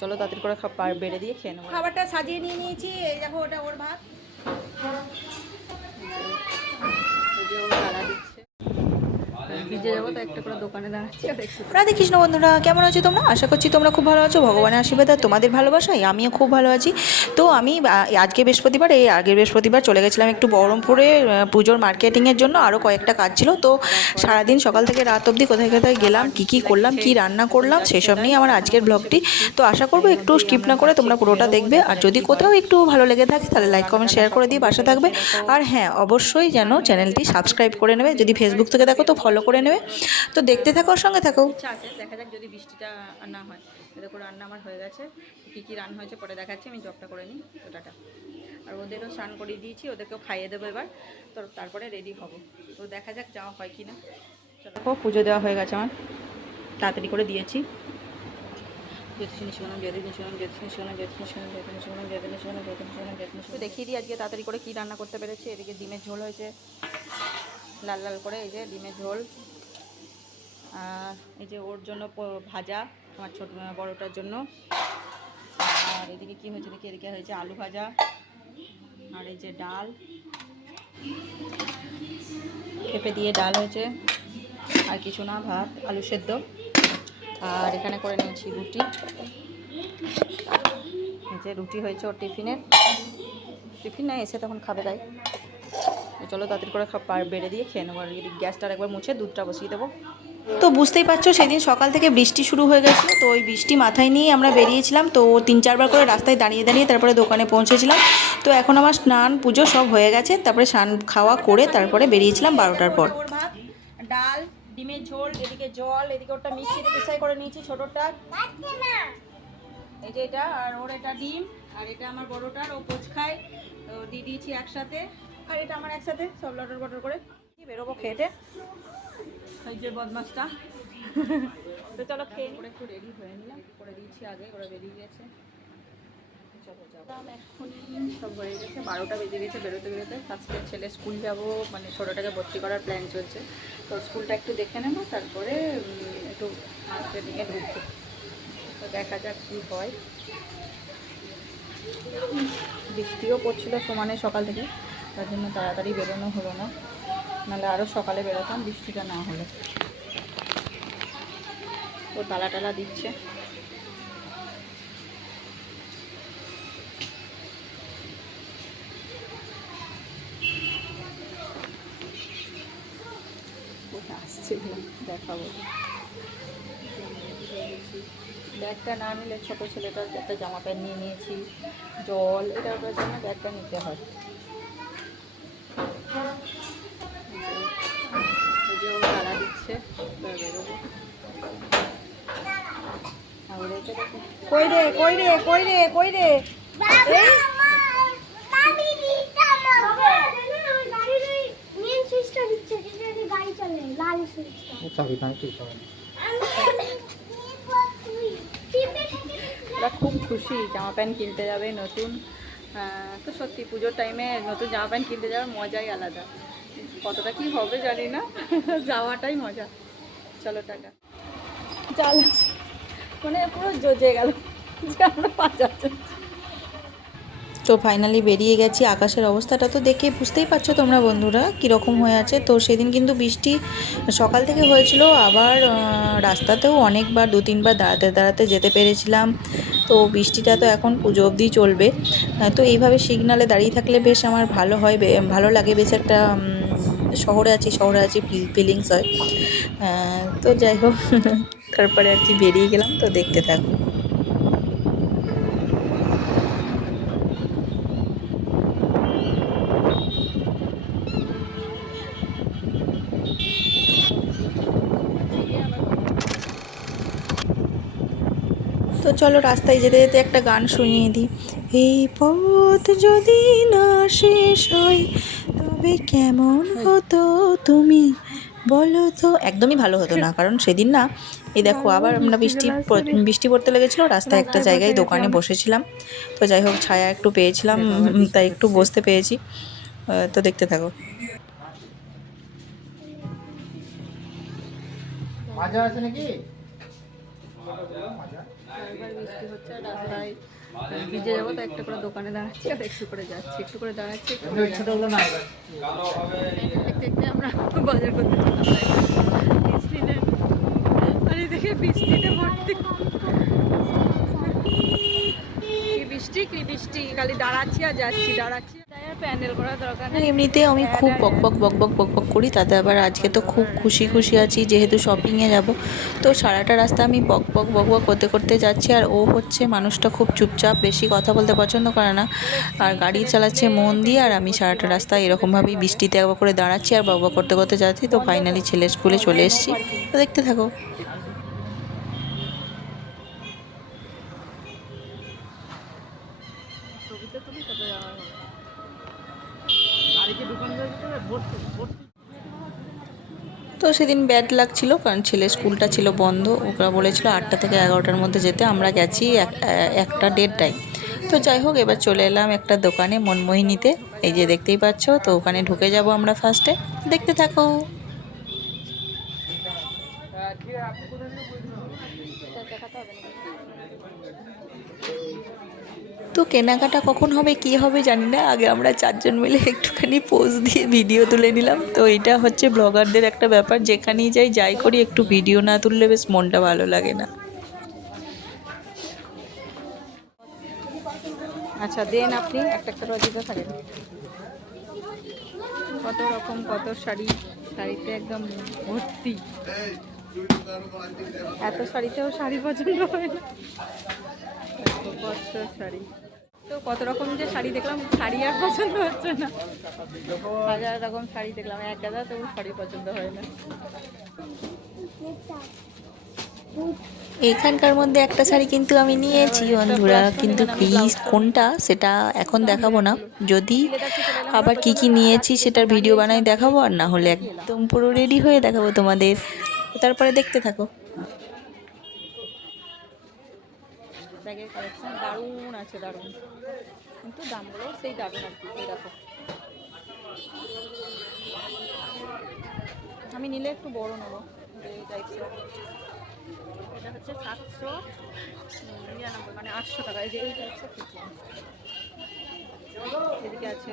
চলো তাড়াতাড়ি করে খাবার বেড়ে দিয়ে খেয়ে নেব। খাবারটা সাজিয়ে নিয়ে নিয়েছি এই দেখো ওটা ওর ভাত ওই যে ও তালা দিচ্ছে ভিজে যাব তো একটা করে দোকানে দাঁড়াচ্ছি রাধে কৃষ্ণ বন্ধুরা কেমন আছো তোমরা? আশা করছি তোমরা খুব ভালো আছো ভগবানের আশীর্বাদ আর তোমাদের ভালোবাসাই আমিও খুব ভালো আছি। তো আমি আজকে বৃহস্পতিবার এই আগের বৃহস্পতিবার চলে গেছিলাম একটু বহরমপুরে পুজোর মার্কেটিংয়ের জন্য আরও কয়েকটা কাজ ছিল। তো সারাদিন সকাল থেকে রাত অবধি কোথায় কোথায় গেলাম কী কী করলাম কী রান্না করলাম সেসব নিয়ে আমার আজকের ব্লগটি তো আশা করব একটু স্কিপ না করে তোমরা পুরোটা দেখবে আর যদি কোথাও একটু ভালো লেগে থাকে তাহলে লাইক কমেন্ট শেয়ার করে দিয়ে পাশে থাকবে। আর হ্যাঁ অবশ্যই যেন চ্যানেলটি সাবস্ক্রাইব করে নেবে। যদি ফেসবুক থেকে দেখো তো ফলো করে নেবে। তো দেখতে থাকো ওর সঙ্গে থাকো। ইচ্ছা আছে দেখা যাক যদি বৃষ্টিটা না হয়। দেখো রান্না আমার হয়ে গেছে। কী কী রান্না হয়েছে পরে দেখাচ্ছি আমি জবটা করে নিই। ওটাটা আর ওদেরও স্নান করিয়ে দিয়েছি ওদেরকেও খাইয়ে দেবো এবার। তো তারপরে রেডি হব। তো দেখা যাক যাওয়া হয় কি না। চলো পুজো দেওয়া হয়ে গেছে আমার। তাড়াতাড়ি করে দিয়েছি। দেখিয়ে দিই আজকে তাড়াতাড়ি করে কী রান্না করতে পেরেছি। এদিকে ডিমের ঝোল হয়েছে। লাল লাল করে এই যে ডিমের ঝোল। আর এই যে ওর জন্য ভাজা, আমার ছোট, বড়টার জন্য। আর এদিকে কি হয়েছে দেখি, এদিকে হয়েছে আলু ভাজা। আর এই যে ডাল। পেঁপে দিয়ে ডাল হয়েছে। আর কিছু না, ভাত, আলু সেদ্ধ। আর এখানে করে নিয়েছি রুটি। এই যে রুটি হয়েছে ওর টিফিনের। টিফিন না এসে তখন খাবে তাই। চলো তাড়াতাড়ি করে খাবার বেড়ে দিয়ে খেয়ে নেব। আর গ্যাসটা একবার মুছে দুধটা বসিয়ে দেবো। তো বুঝতেই পারছ সেদিন সকাল থেকে বৃষ্টি শুরু হয়ে গেছিল তো ওই বৃষ্টি মাথায় নিয়ে আমরা বেরিয়েছিলাম। তো তিন চারবার করে রাস্তায় দাঁড়িয়ে দাঁড়িয়ে তারপরে দোকানে পৌঁছেছিলাম। তো এখন আমার স্নান পুজো সব হয়ে গেছে তারপরে স্নান খাওয়া করে তারপরে বেরিয়েছিলাম বারোটার পর। ডাল ডিমের ঝোল এদিকে জল এদিকে ওটা মিক্সিতে পিসাই করে নিয়েছি ছোটোটা। এই যে এটা আর ওর এটা ডিম আর এটা আমার বড়টার ও পোচ খায়। তো দিয়ে দিয়েছি একসাথে। আর এটা আমার একসাথে সব লটর বটর করে কি বেরোবো খেটে? ওই যে বদমাসটা। তো চলো খেয়ে করে একটু রেডি হয়ে নিলাম। করে দিয়েছি আগে ওরা বেরিয়ে গেছে। এখনই সব হয়ে গেছে বারোটা বেজে গেছে বেরোতে বেরোতে। আজকে ছেলে স্কুল যাব মানে ছোটোটাকে ভর্তি করার প্ল্যান চলছে। তো স্কুলটা একটু দেখে নেব তারপরে একটু মার্কেটিংয়ে ঢুকবো তো দেখা যাক কী হয়। বৃষ্টিও পড়ছিল সমানে সকাল থেকে। তার জন্য তাড়াতাড়ি বেরোনো হলো না। নাহলে আরও সকালে বেরোতাম, বৃষ্টিটা না হলে। ও তালা টালা দিচ্ছে। কোথায় আসছে এগুলো? দেখাবো। ব্যাগটা না নিলে ছোটো ছেলেটার একটা জামা প্যান্ট নিয়ে নিয়েছি, জল এটা ওটার জন্য ব্যাগটা নিতে হয় এই যে ও তালা দিচ্ছে এবার বেরোবো আর ওদেরকে দেখো। কই রে কই রে কই রে কই রে? খুব খুশি জামা প্যান্ট কিনতে যাবে নতুন। আহ, তো সত্যি পুজোর টাইমে নতুন জামা প্যান্ট কিনতে যাওয়ার মজাই আলাদা। কতটা কি হবে জানি না যাওয়াটাই মজা। চলো টাকা চাল পুরো জজে গেল তো ফাইনালি বেরিয়ে গেছি। আকাশের অবস্থাটা তো দেখে বুঝতেই পারছ তোমরা বন্ধুরা কীরকম হয়ে আছে। তো সেদিন কিন্তু বৃষ্টি সকাল থেকে হয়েছিল। আবার রাস্তাতেও অনেকবার, দু তিনবার দাঁড়াতে দাঁড়াতে যেতে পেরেছিলাম। তো বৃষ্টিটা তো এখন পুজো অবধি চলবে। তো এইভাবে সিগনালে দাঁড়িয়ে থাকলে বেশ আমার ভালো হয়। ভালো লাগে বেশ একটা শহরে আছি শহরে আছি ফিলিংস হয়। তো যাই হোক, তারপরে আর কি বেরিয়ে গেলাম, তো দেখতে থাকো। তো চলো রাস্তায় যেতে যেতে একটা গান শুনিয়ে দিই। এই পথ যদি না শেষ হয় তবে কেমন হতো তুমি? বলো তো। একদমই ভালো হতো না কারণ সেদিন না এই দেখো আবার আমরা বৃষ্টি বৃষ্টি পড়তে লেগেছিলো রাস্তায় একটা জায়গায় দোকানে বসেছিলাম। তো যাই হোক ছায়া একটু পেয়েছিলাম তাই একটু বসতে পেয়েছি তো দেখতে থাকো। মাজা আছে নাকি? মাজা। ভিজে যাব তো একটা করে দোকানে দাঁড়াচ্ছি আর একটু করে যাচ্ছি একটু করে দাঁড়াচ্ছি দেখতে আমরা বাজার করতে দেখে আর এদিকে বৃষ্টিতে ভর্তি। বৃষ্টি কি বৃষ্টি। খালি দাঁড়াচ্ছি আর যাচ্ছি দাঁড়াচ্ছি। এমনিতেও আমি খুব বক বক বক বক বক বক করি তাতে আবার আজকে তো খুব খুশি খুশি আছি যেহেতু শপিংয়ে যাব। তো সারাটা রাস্তা আমি বক বক বক বক করতে করতে যাচ্ছি আর ও হচ্ছে মানুষটা খুব চুপচাপ বেশি কথা বলতে পছন্দ করে না। আর গাড়ি চালাচ্ছে মন দিয়ে আর আমি সারাটা রাস্তা এরকমভাবেই বৃষ্টিতে একবার করে দাঁড়াচ্ছি আর বক বক করতে করতে যাচ্ছি। তো ফাইনালি ছেলে স্কুলে চলে এসেছি। তো দেখতে থাকো। তো সেদিন ব্যাড লাগছিল, কারণ ছেলে স্কুলটা ছিল বন্ধ, ওরা বলেছিল আটটা থেকে এগারোটার মধ্যে যেতে, আমরা গেছি এক- একটা দেড়টায়। তো যাই হোক, এবার চলে এলাম একটা দোকানে মনমোহিনীতে, এই যে দেখতেই পাচ্ছ, তো ওখানে ঢুকে যাব আমরা ফার্স্টে দেখতে থাকো। তো কেনাকাটা কখন হবে কি হবে জানি না। আগে আমরা চারজন মিলে একটুখানি পোজ দিয়ে ভিডিও তুলে নিলাম। তো এটা হচ্ছে ব্লগারদের একটা ব্যাপার যেখানেই যাই যাই করি একটু ভিডিও না তুললে বেশ মনটা ভালো লাগে না। আচ্ছা দেন আপনি একটা একটা করে দিতে থাকেন। কত রকম কত শাড়ি শাড়িতে একদম ভর্তি। এত শাড়িতেও শাড়ি পছন্দ হয় না। শাড়ি। তো কত রকম যে শাড়ি দেখলাম শাড়ি আর পছন্দ হচ্ছে না। হাজার রকম শাড়ি দেখলাম এক গাদা তবু শাড়ি পছন্দ হয় না। এখানকার মধ্যে একটা শাড়ি কিন্তু আমি নিয়েছি বন্ধুরা কিন্তু কি কোনটা সেটা এখন দেখাবো না। যদি আবার কি কি নিয়েছি সেটার ভিডিও বানাই দেখাবো আর না হলে একদম পুরো রেডি হয়ে দেখাবো তোমাদের। তারপরে দেখতে থাকো। ব্যাগের কালেকশন দারুণ আছে, দারুণ। কিন্তু দামগুলো সেই দারুণ আর কি দেখো। আমি নিলে একটু বড় নেব এই টাইপসের এটা হচ্ছে সাতশো নিরানব্বই মানে আটশো টাকা, এই যে এদিকে আছে।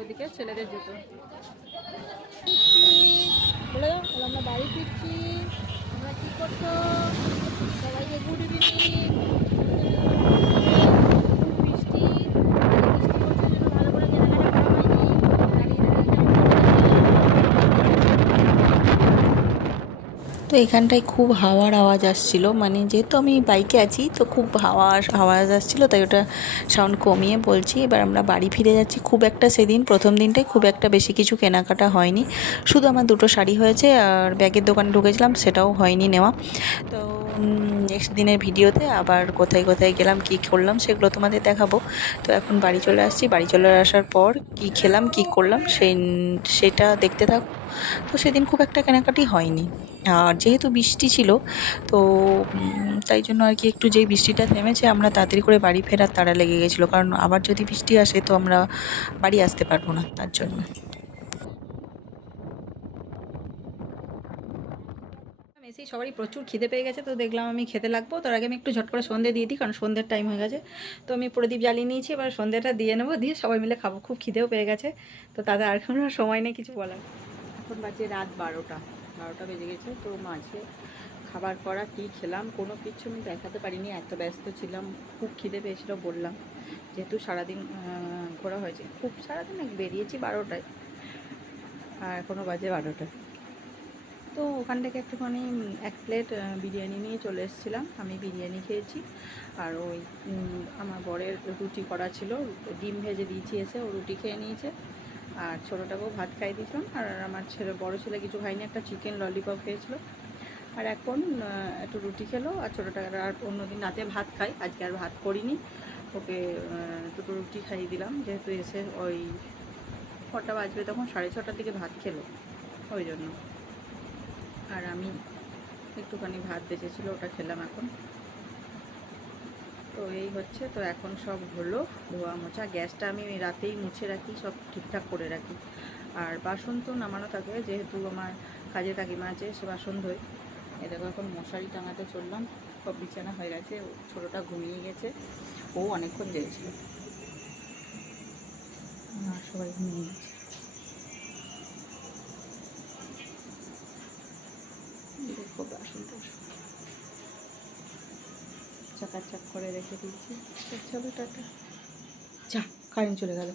ওদিকে ছেলেদের জুতো। আমরা বাড়ি ফিরছি। আমরা কী করছ সবাইকে গুড ইভিনিং বৃষ্টি বৃষ্টি হচ্ছে জন্য ভালো করে কেনাকাটা করা হয়নি দাঁড়িয়ে দাঁড়িয়ে তো এখানটায় খুব হাওয়ার আওয়াজ আসছিল। মানে যেহেতু আমি বাইকে আছি, তো খুব হাওয়া আওয়াজ আসছিল, তাই ওটা সাউন্ড কমিয়ে বলছি। এবার আমরা বাড়ি ফিরে যাচ্ছি খুব একটা সেদিন, প্রথম দিনটাই খুব একটা বেশি কিছু কেনাকাটা হয়নি। শুধু আমার দুটো শাড়ি হয়েছে, আর ব্যাগের দোকানে ঢুকেছিলাম, সেটাও হয়নি নেওয়া। তো নেক্সট দিনের ভিডিওতে আবার কোথায় কোথায় গেলাম, কী করলাম সেগুলো তোমাদের দেখাবো। তো এখন বাড়ি চলে আসছি। বাড়ি চলে আসার পর কি খেলাম, কি করলাম সেই সেটা দেখতে থাকো। তো সেদিন খুব একটা কেনাকাটি হয়নি। আর যেহেতু বৃষ্টি ছিল, তো তাই জন্য আর কি একটু যেই বৃষ্টিটা থেমেছে, আমরা তাড়াতাড়ি করে বাড়ি ফেরার তাড়া লেগে গেছিল। কারণ আবার যদি বৃষ্টি আসে, তো আমরা বাড়ি আসতে পারব না তার জন্য। সবারই প্রচুর খিদে পেয়ে গেছে, তো দেখলাম আমি খেতে লাগবো। তার আগে আমি একটু ঝট করে সন্ধে দিয়ে দিই, কারণ সন্ধ্যের টাইম হয়ে গেছে। তো আমি প্রদীপ জ্বালিয়ে নিয়েছি, এবার সন্ধ্যেটা দিয়ে নেব, দিয়ে সবাই মিলে খাব। খুব খিদেও পেয়ে গেছে। তো তাদের আর কোনো সময় নেই, কিছু বলার। এখন বাজে রাত বারোটা বারোটা বেজে গেছে, তো মাঝে খাবার করা, কী খেলাম, কোনো কিছু আমি দেখাতে পারিনি, এত ব্যস্ত ছিলাম, খুব খিদে পেয়েছিল বললাম। যেহেতু সারাদিন ঘোরা হয়েছে, খুব সারাদিন বেরিয়েছি বারোটায়, আর এখনও বাজে বারোটা তো ওখান থেকে একটুখানি এক প্লেট বিরিয়ানি নিয়ে চলে এসেছিলাম। আমি বিরিয়ানি খেয়েছি। আর ওই আমার বরের রুটি করা ছিল। ডিম ভেজে দিয়েছি এসে, ও রুটি খেয়ে নিয়েছে। আর ছোটোটাকেও ভাত খাইয়ে দিয়েছিলাম। আর আমার ছেলে, বড় ছেলে কিছু খাইনি একটা চিকেন ললিপপ খেয়েছিল। আর এখন একটু রুটি খেলো। আর ছোটোটা আর অন্যদিন রাতে ভাত খাই আজকে আর ভাত করিনি। ওকে দুটো রুটি খাইয়ে দিলাম। যেহেতু এসে ওই কটা বাজবে, তখন সাড়ে ছটার দিকে ভাত খেলো। ওই জন্য। আর আমি একটুখানি ভাত বেঁচেছিল, ওটা খেলাম এখন। তো এই হচ্ছে, তো এখন সব হলো ধোয়া মোছা। গ্যাসটা আমি রাতেই মুছে রাখি, সব ঠিকঠাক করে রাখি। আর বাসন তো নামানো থাকে, যেহেতু আমার কাজে কাকিমা আছে, সে বাসন ধোয়। এ দেখো, এখন মশারি টাঙাতে চললাম, সব বিছানা হয়ে গেছে, ও ছোটোটা ঘুমিয়ে গেছে, ও অনেকক্ষণ জেগেছিল। সবাই ঘুমিয়ে গেছে দেখো বাসন টাসন চাকাচাক করে রেখে দিয়েছি তো চলো টাটা যা কারেন্ট চলে গেল।